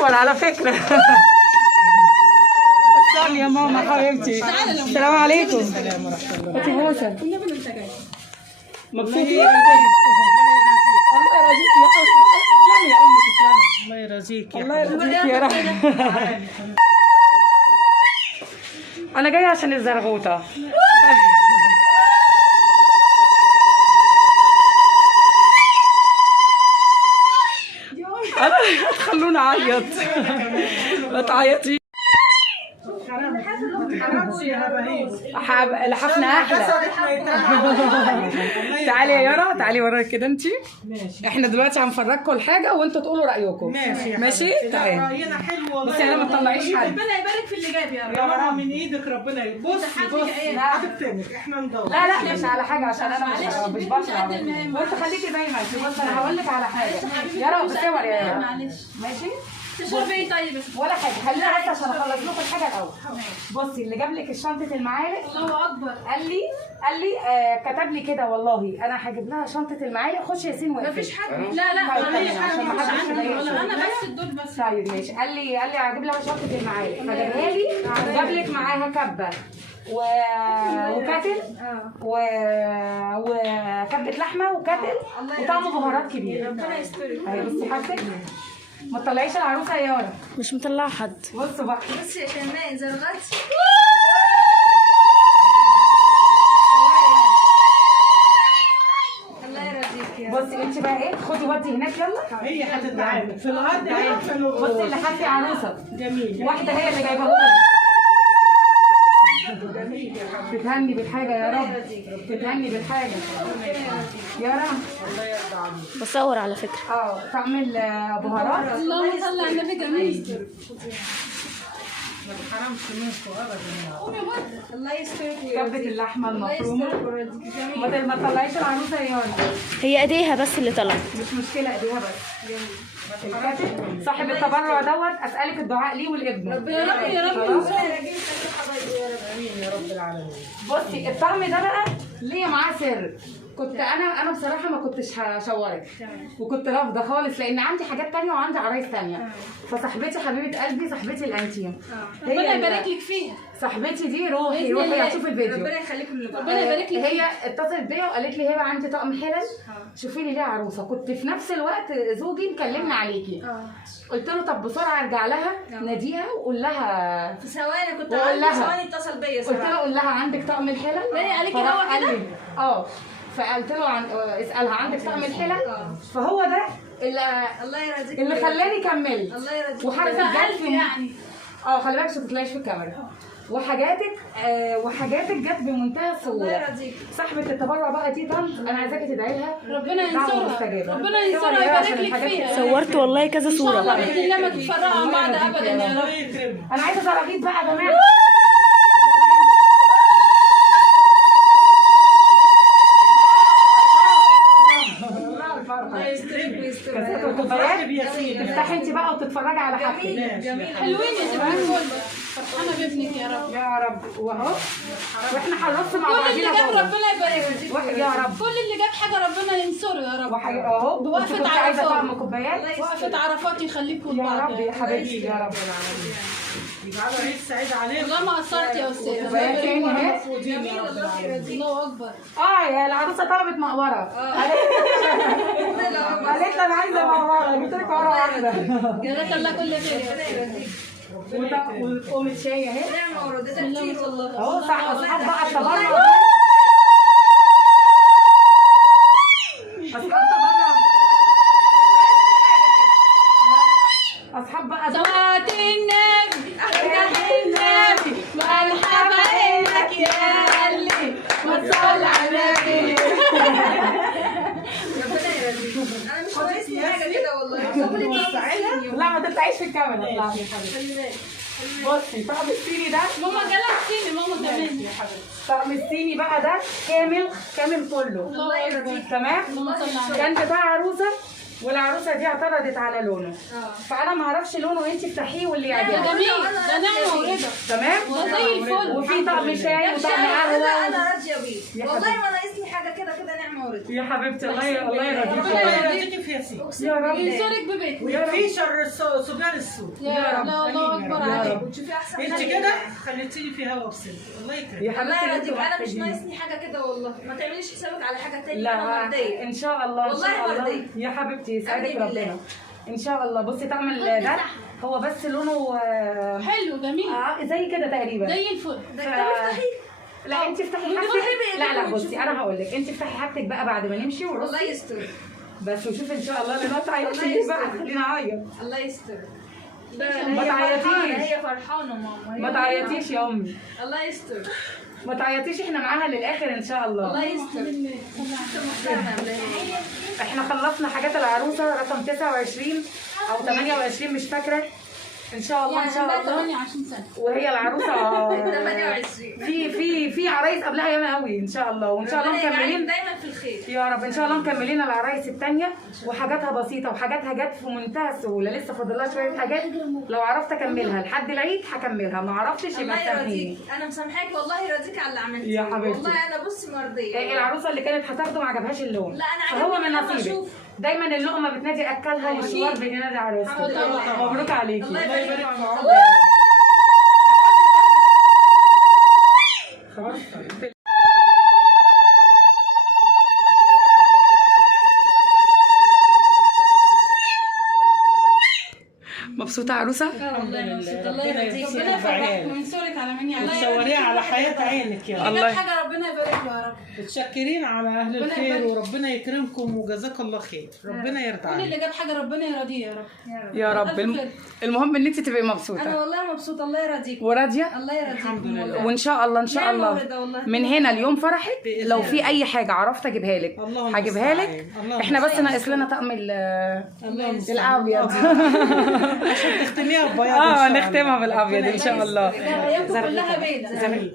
بتصور على فكرة. السلام يا ماما حبيبتي. السلام عليكم. انت بوسه. مبسوطة؟ الله يرضيك يا حبيبتي. تسلمي يا امي تسلمي. الله يرضيك يا الله يرضيك يا رب. انا جايه عشان الزرغوطه. انا هتخلوني اعيط. ما تعيطي. لحفنا احلى. تعالي يا يارا تعالي ورايا كده انت. احنا دلوقتي هنفرجكم الحاجه وانتوا تقولوا رايكم. ماشي تعالي. راينا حلو بس انا ما تطلعيش حد. ربنا يبارك في اللي جاب يا رب. يا رب من ايدك ربنا يبص حبيبتك احنا ندور. لا مش على حاجه عشان انا مش بشرب. وانت خليكي زي ما انت. بص انا هقول لك على حاجه. يارا بتصور يا يارا. معلش ماشي. تشربي ايه طيب؟ ولا حاجه خلينا بس عشان اخلص لكم الحاجه الاول. بصي اللي جاب لك شنطه المعالق الله اكبر. قال لي كتب لي كده والله انا هجيب لها شنطه المعالق. خش ياسين وقفي. مفيش حد. لا معلش عشان ما حدش ولا انا بس الدول بس. طيب ماشي. قال لي هجيب لها شنطه المعالق فجابها لي. جاب لك معاها كبه وكاتل وكبه لحمه وكاتل وطعم بهارات كبير. ربنا يسترك. اهي بصي حاجتك. ما تطلعيش العروسه يا يارا. مش مطلعه حد. بصوا بقى. بصي يا شيماء زرغتي. الله يرضيك يا رب. بصي انت بقى ايه خدي ودي هناك يلا. هي هتتعامل في الارض بصي اللي حفي عروسه جميل. واحده هي اللي جايبها لك. بتهني بالحاجه يا رب. بتهني بالحاجه يا رب. بصور على فكره. تعمل بهارات. اللهم صل على النبي جميل. ما تحرمش منكم ابدا. الله يسترك. كبه اللحمه المفرومه. ما تطلعيش العروسه يا يارا. هي ايديها بس اللي طلعت. مش مشكله ايديها بس. صاحب التبرع دوت اسالك الدعاء ليه والابن. يا رب يا رب. امين يا رب العالمين. بصي الطعم ده بقى ليه معاه سر. كنت انا بصراحه ما كنتش هشورك وكنت رافضه خالص لان عندي حاجات تانية وعندي عرايس تانية. فصاحبتي حبيبه قلبي صاحبتي الانتيم. ربنا يبارك لك فيها. صاحبتي دي روحي هتشوف الفيديو. ربنا يخليكم لبعض. ربنا يبارك لك. هي اتصلت بيا وقالت لي هبه عندي طقم حلل شوفي لي ليه عروسه. كنت في نفس الوقت زوجي مكلمني عليكي. قلت له طب بسرعه ارجع لها ناديها وقول لها في ثواني كنت وقول عندي لها. ثواني اتصل بيا قلت له قول لها عندك طقم الحلل. ليه قالك فراح هو قال كده؟ لي فقلت له اسالها عندك طقم الحلل. فهو ده الله يرضيك. اللي خلاني كملت. الله يرضيك. وحاجتك جت يعني. خلي بالك عشان ما تطلعيش في الكاميرا. وحاجاتك جت بمنتهى السهوله. الله يرضيك. صاحبه التبرع بقى دي طنط انا عايزاكي تدعي لها ربنا ينصرها. ربنا ينصرها يبارك لك فيها. صورت والله كذا ان شاء صوره. الله باذن الله ما تتفرقوا عن بعض ابدا يا رب. انا عايزه زراغيط بقى يا جماعه. الله يسترك ويسترك. تفتحي انت بقى وتتفرجي على حاجتك. جميل حلوين يا جماعه الكل. فرحانه بابنك يا رب. يا رب واهو واحنا هنرص مع كل اللي بعضينا جاب جوه. ربنا يبارك له. يا رب. كل اللي جاب حاجه ربنا ينصره يا رب. اهو بوقفة كنت عايزه عرفات. طقم كوبايات. وقفه عرفات يخليكم يا لبعض. رب يا حبيبتي يا رب. يجعلوا عيد سعيد عليكم. والله ما قصرت يا استاذ. كوبايات تاني اهي. جميل الله يرضيك. الله اكبر. يا العروسه طلبت مقوره. قالت لي انا عايزه مقوره جبت لك مقوره واحده. جزاك الله كل خير يا استاذ. وتقوم الشاي اهي. نعمه وردتك كتير والله. اهو صح اصحاب بقى التبرع. اصحاب بقى صلاة النبي ارجع النبي مرحبا لك يا قلبي ما تصلي على النبي. ربنا يرضيك. انا مش ناقصني حاجه كده والله. لا ما تطلعيش في الكاميرا. بصي طقم الصيني ده ماما جالك صيني ماما كمان. طقم الصيني بقى ده كامل كله. الله يرضيك. تمام. كان بتاع عروسه والعروسه دي اعترضت على لونه. فانا ما اعرفش لونه انت افتحيه واللي ده يعجبك. جميل ده نعمه ورضا. تمام. ده زي الفل. وفي طقم شاي وطقم قهوه. انا راضيه بيه والله ما ناقصني حاجه. حاجه كده كده نعمه ورزق. يا حبيبتي الله يرضيك. ربنا يرضيكي فيها سيدي. يا رب ينصرك ببيتك ويكفي شر صبيان السوق. يا رب. لا الله آمين يا اكبر رب. عليك وتشوفي احسن انت حاجة. كده خليتيني في هوا بسلك. الله يكرمك. يا الله حبيبتي يرضيك، انا مش محتاجين. ناقصني حاجه كده والله، ما تعمليش حسابك على حاجه تانية. لا انا مرضيه ان شاء الله ان والله شاء الله مرضية. يا حبيبتي يسعدك آمين بالله. ربنا ان شاء الله. بصي تعمل ده هو بس لونه حلو جميل زي كده تقريبا. زي الفل. ف... لا انت افتحي حاجتك. لا بصي انا هقول لك، انت افتحي حاجتك بقى بعد ما نمشي الله ورصي يستر. بس وشوفي ان شاء الله اللي ما تعيطش الله دي يستر. بقى خلينا نعيط. الله يستر. ما تعيطيش. هي فرحانه ماما. ما تعيطيش يا امي، الله يستر. ما تعيطيش، احنا معاها للاخر ان شاء الله. الله يستر. احنا خلصنا حاجات العروسه رقم 29 او 28 مش فاكره. ان شاء الله ان شاء الله 28 سنه وهي العروسه 28 في عرايس قبلها ياما قوي ان شاء الله، وان شاء الله مكملين دايما في الخير يا رب. ان شاء الله مكملين العرايس الثانيه وحاجاتها بسيطه وحاجاتها جت في منتهى السهوله. لسه فاضل لها شويه حاجات، لو عرفت اكملها لحد العيد هكملها، ما عرفتش يبقى الله سامحيني. يرضيك، انا مسامحاكي والله يرضيك على اللي عملتيه يا حبيبتي. والله انا بصي مرضيه. العروسه اللي كانت هتاخده ما عجبهاش اللون، لا، أنا فهو عجبني من لما نصيبك. أشوف. دايما اللقمه بتنادي اكلها والشوار بينادي عروسته. طبعا. مبروك عليكي. الله يبارك فيك. خلاص. مبسوطة عروسة؟ والله مبسوطه. الله ربنا يرضيك، يسعدك ربنا يفرحك بعيالك. وينصرك على من يعلم. وتصوريها على حياة عينك يا رب. اللي الله جاب حاجه ربنا يبارك له يا رب. متشكرين على اهل ربنا الخير يبارك. وربنا يكرمكم وجزاك الله خير. ربنا يرضى كل عليك. اللي جاب حاجه ربنا يرضيه يا رب. يا رب. ألف خير. المهم ان انت تبقي انا مبسوطة والله مبسوطه. الله يرضيك وراضية، الله يرضيك الحمد لله. وان شاء الله ان شاء نعم الله ورضا والله. من هنا اليوم فرحك. بإذن لو الله. في اي حاجة عرفت اجيبها لك اللهم هجيبها لك. المستعان. اللهم احنا بس المستعان. ناقص لنا طقم اللهم المستعان. الابيض. عشان تختميها ببياض إن اه شاء الله. نختمها بالابيض ان شاء الله. ايامكم كلها بيضه. زميل.